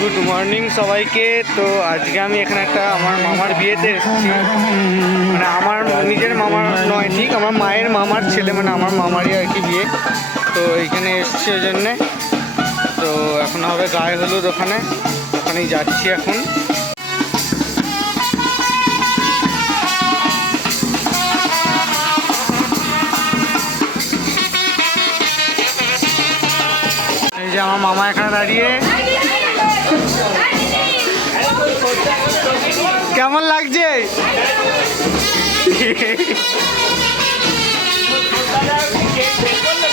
Good morning সবাইকে। তো আজকে আমি এখানে একটা আমার মামার বিয়েতে এসেছি। মানে আমার নিজের মামার নয়, ঠিক? আমার মায়ের মামার ছেলে মানে আমার মামারই আর কি বিয়ে। তো এখানে এসছি ওই জন্যে। তো এখন হবে গায়ে হলুদ ওখানে। ওখানেই যাচ্ছি এখন। যে আমার মামা এখানে দাঁড়িয়ে। কেমন লাগছে?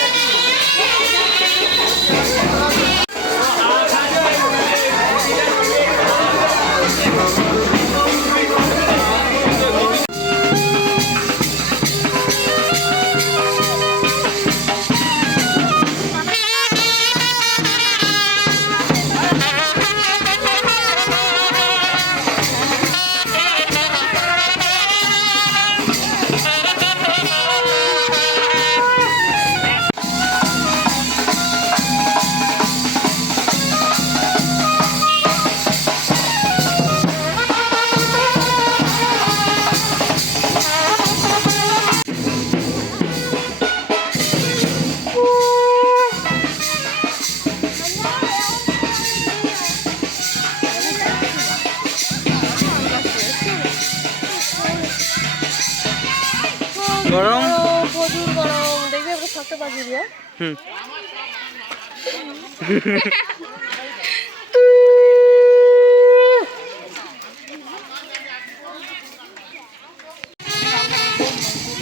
থাকতে হুম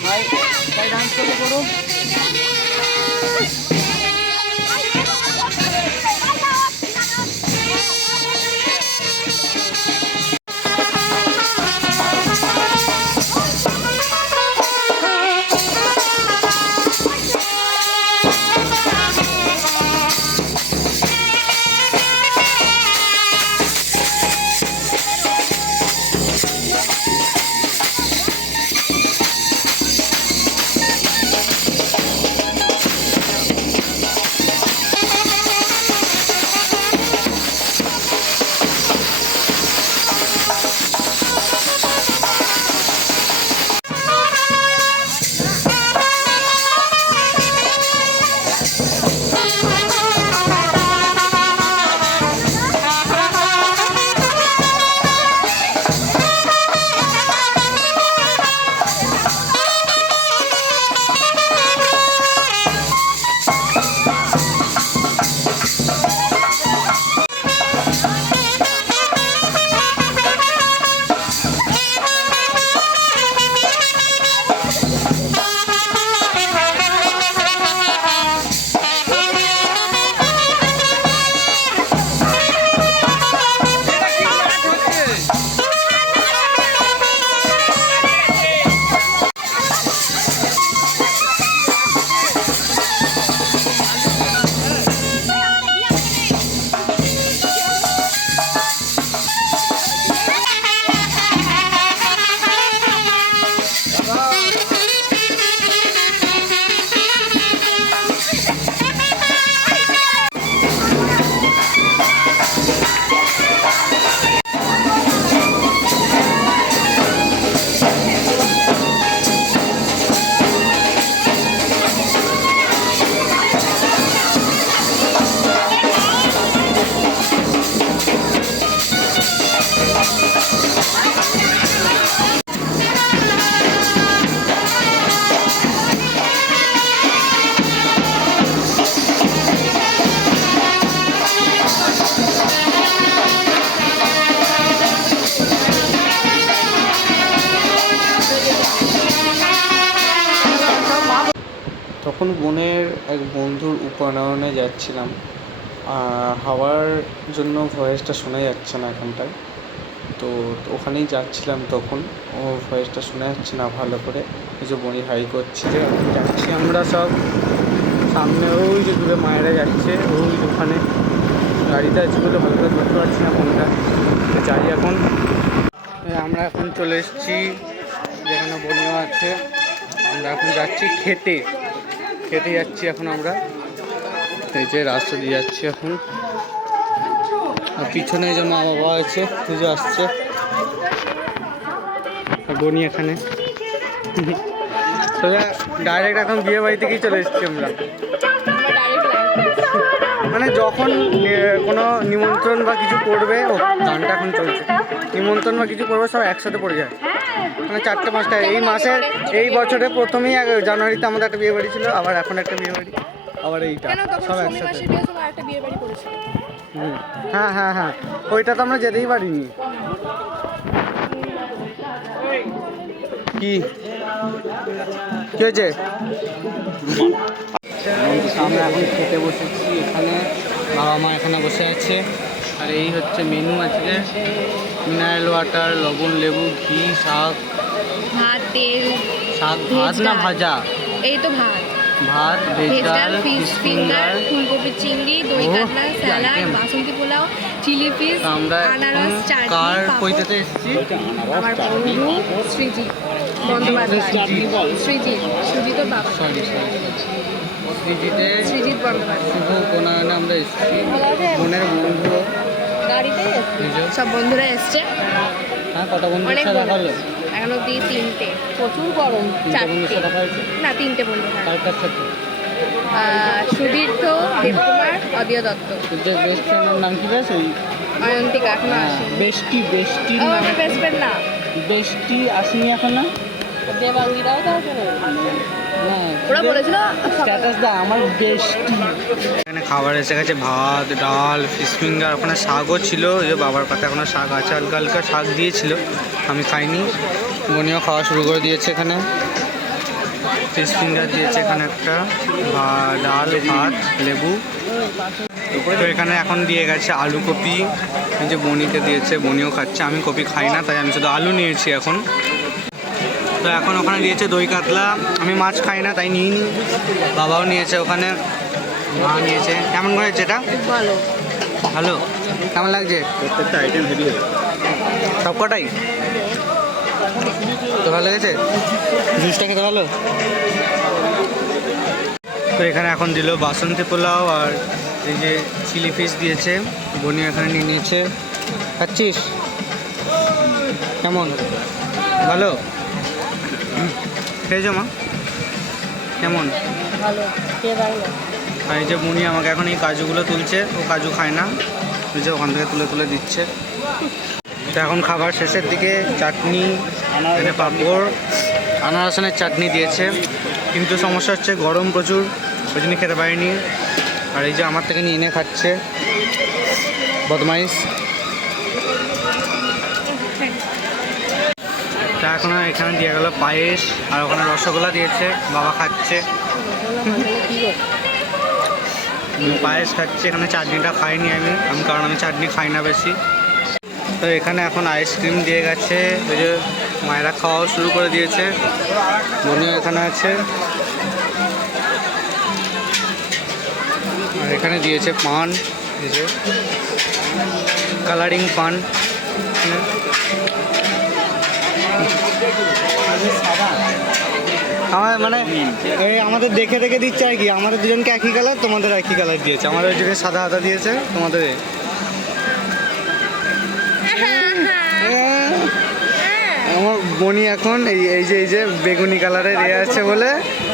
ভাই তাই ডান্স করতে করো। বন্ধুর উপনয়নে যাচ্ছিলাম। হাওয়ার জন্য ভয়েসটা শোনা যাচ্ছে না এখানটায়। তো ওখানেই যাচ্ছিলাম তখন। ও ভয়েসটা শোনা যাচ্ছে না ভালো করে। এই যে বনি হাই করছে যে যাচ্ছি আমরা সব। সামনে ওই যে দূরে মায়েরা যাচ্ছে, ওই ওখানে গাড়িতে আছে বলে ভালো করে ধরতে পারছি না ফোনটা। যাই এখন। আমরা এখন চলে এসেছি যেখানে বনিও আছে। আমরা এখন যাচ্ছি খেতে। খেতে যাচ্ছি এখন আমরা। এই যে রাস্তা দিয়ে যাচ্ছি এখন। আর পিছনে যে মা বাবা আছে, পুজো আসছে। বনি এখানে। ডাইরেক্ট এখন বিয়ে বাড়ি থেকেই চলে এসেছি আমরা। মানে যখন কোনো নিমন্ত্রণ বা কিছু পড়বে ও, গানটা এখন চলছে। নিমন্ত্রণ বা কিছু করবে, সব একসাথে পড়ে যায়। মানে চারটে পাঁচটা এই মাসের এই বছরে প্রথমেই জানুয়ারিতে আমাদের একটা বিয়ে বাড়ি ছিল আবার এখন একটা বিয়ে বাড়ি। আবার এইটা সব একসাথে। মাসে। হ্যাঁ হ্যাঁ হ্যাঁ ওইটা তো আমরা যেতেই পারিনি। কি? কি হয়েছে? আমরা এখন খেতে বসেছি এখানে বাবা মা এখানে বসে আছে। আর এই হচ্ছে মেনু আজকে মিনারেল ওয়াটার লবণ লেবু ঘি শাক। ভাত তেল শাক ভাত না ভাজা? এই তো ভাত। ভাত ভেজ ভেজ ডাল ডাল ফিশ ফিঙ্গার ফুলকপি চিংড়ি দই কাতলা salad. Basanti pulao chilli fish আনারস চাটনি কার। কইতেতে এসেছি? আমার বন্ধু সৃজিৎ বন্দ্যোপাধ্যায়। সৃজিৎ সৃজিত বাবা। Sorry sorry. সৃজিতে সৃজিৎ বন্দ্যোপাধ্যায়। শুভ প্রণয়নে আমরা এসেছি। বোনের বন্ধু। গাড়িতে সব বন্ধুরা এসছে। হ্যাঁ কটা বন্ধুর সাথে বন্ধু। দেখা হলো এখন অব্দি তিনটে। প্রচুর গরম চারটে। না তিনটে সাথে? সুদীর্থ দেবকুমার অদিয় দত্ত। বেস্ট ফ্রেন্ডের নাম কি বেশ ওই অয়ন্তিকা এখনও আসেনি। বেষ্টি বেস্ট ফ্রেন্ড না। বেষ্টি আসেনি এখন না? দেবাঙ্গিরাও তো আসেনি। না ওরা বলেছিল স্ট্যাটাস দা আমার বেষ্টি এখানে খাবার এসে গেছে ভাত ডাল ফিশ ফিঙ্গার ওখানে শাকও ছিল ওই যে বাবার পাতে এখনও শাক আছে হালকা হালকা শাক দিয়েছিল আমি খাইনি। বনিও খাওয়া শুরু করে দিয়েছে এখানে। ফিশ ফিঙ্গার দিয়েছে এখানে একটা ভা- ডাল ভাত লেবু। তো এখানে এখন দিয়ে গেছে আলু কপি। এই যে বনিকে দিয়েছে বনিও খাচ্ছে আমি কপি খাই না তাই আমি শুধু আলু নিয়েছি এখন। তো এখন ওখানে দিয়েছে দই কাতলা। আমি মাছ খাই না তাই নিইনি। বাবাও নিয়েছে ওখানে। মা নিয়েছে। কেমন হয়েছে এটা? ভালো। ভালো। কেমন লাগছে? প্রত্যেকটা আইটেম হেভি সব কটাই? তো ভালো লেগেছে? জুসটা খেতে ভালো? তো এখানে এখন দিল বাসন্তী পোলাও আর এই যে চিলি ফিশ দিয়েছে। বনি এখানে নিয়ে নিয়েছে। খাচ্ছিস? কেমন? ভালো? খেয়েছো মা? কেমন? ভালো আর এই যে মুনি আমাকে এখন এই কাজুগুলো তুলছে ও কাজু খায় না। ওই যে ওখান থেকে তুলে তুলে দিচ্ছে। তো এখন খাবার শেষের দিকে চাটনি এখানে পাঁপড় আনারসনের চাটনি দিয়েছে। কিন্তু সমস্যা হচ্ছে গরম প্রচুর ওই জন্য খেতে পারিনি। আর এই যে আমার থেকে নিয়ে এনে খাচ্ছে। বদমাইশ। এখন এখানে দিয়ে গেল, পায়েস আর ওখানে রসগোল্লা দিয়েছে, বাবা খাচ্ছে। পায়েস খাচ্ছি, এখানে চাটনিটা খাইনি আমি আমি কারণ আমি চাটনি খাই না বেশি। তো এখানে এখন আইসক্রিম দিয়ে গেছে, ওই যে মায়েরা খাওয়াও শুরু করে দিয়েছে মনিও এখানে আছে। আর এখানে দিয়েছে পান কালারিং পান। মানে এই আমাদের দেখে দেখে দিচ্ছে আর কি। আমাদের দুজনকে একই কালার তোমাদের একই কালার দিয়েছে। আমাদের ওই সাদা সাদা দিয়েছে তোমাদের আমার বনি এখন এই এই যে এই যে বেগুনি কালারের এ আছে বলে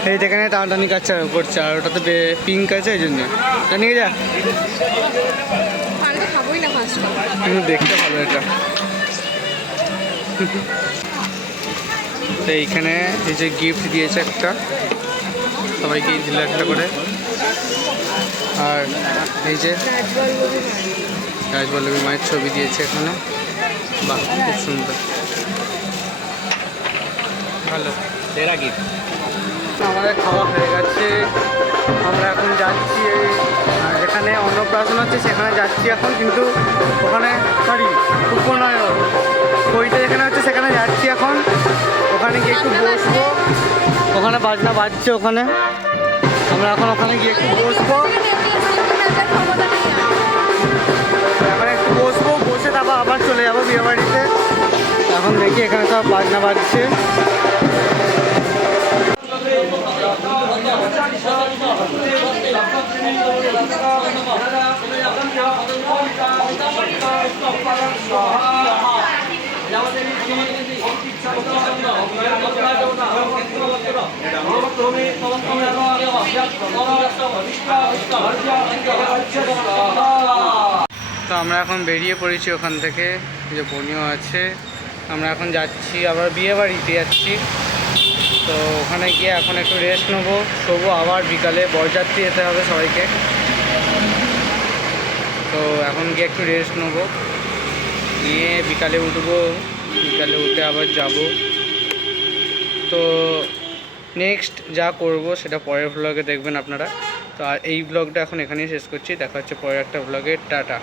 এই যেখানে টানাটানি কাচ্চা করছে। আর ওটাতে পিঙ্ক আছে এই জন্য। নিয়ে যা। দেখতে ভালো এটা। তো এইখানে এই যে গিফট দিয়েছে একটা। সবাইকে দিল একটা করে। আর এই যে রাজবল্লভী মায়ের ছবি দিয়েছে এখানে। বাহ, খুব সুন্দর। ভালো। সেরা গিফট আমাদের খাওয়া হয়ে গেছে। আমরা এখন যাচ্ছি যেখানে অন্নপ্রাশন হচ্ছে সেখানে যাচ্ছি এখন, কিন্তু ওখানে সরি উপনয়ন। বইটা যেখানে হচ্ছে সেখানে ওখানে বাজনা বাজছে ওখানে। আমরা এখন ওখানে গিয়ে একটু বসবো। এখন একটু বসবো, বসে তারপর আবার চলে যাব বিয়ে বাড়িতে। এখন দেখি এখানে সব বাজনা বাজছে। তো আমরা এখন বেরিয়ে পড়েছি ওখান থেকে যে বনিও আছে। আমরা এখন যাচ্ছি, আবার বিয়ে বাড়িতে যাচ্ছি। তো ওখানে গিয়ে এখন একটু রেস্ট নেব তবু আবার বিকালে বরযাত্রী যেতে হবে সবাইকে। তো এখন গিয়ে একটু রেস্ট নেব। নিয়ে বিকালে উঠবো। বিকালে উঠে আবার যাব। তো নেক্সট যা করব সেটা পরের ব্লগে দেখবেন আপনারা। তো আর এই ব্লগটা এখন এখানেই শেষ করছি। দেখা হচ্ছে পরের একটা ব্লগে টাটা।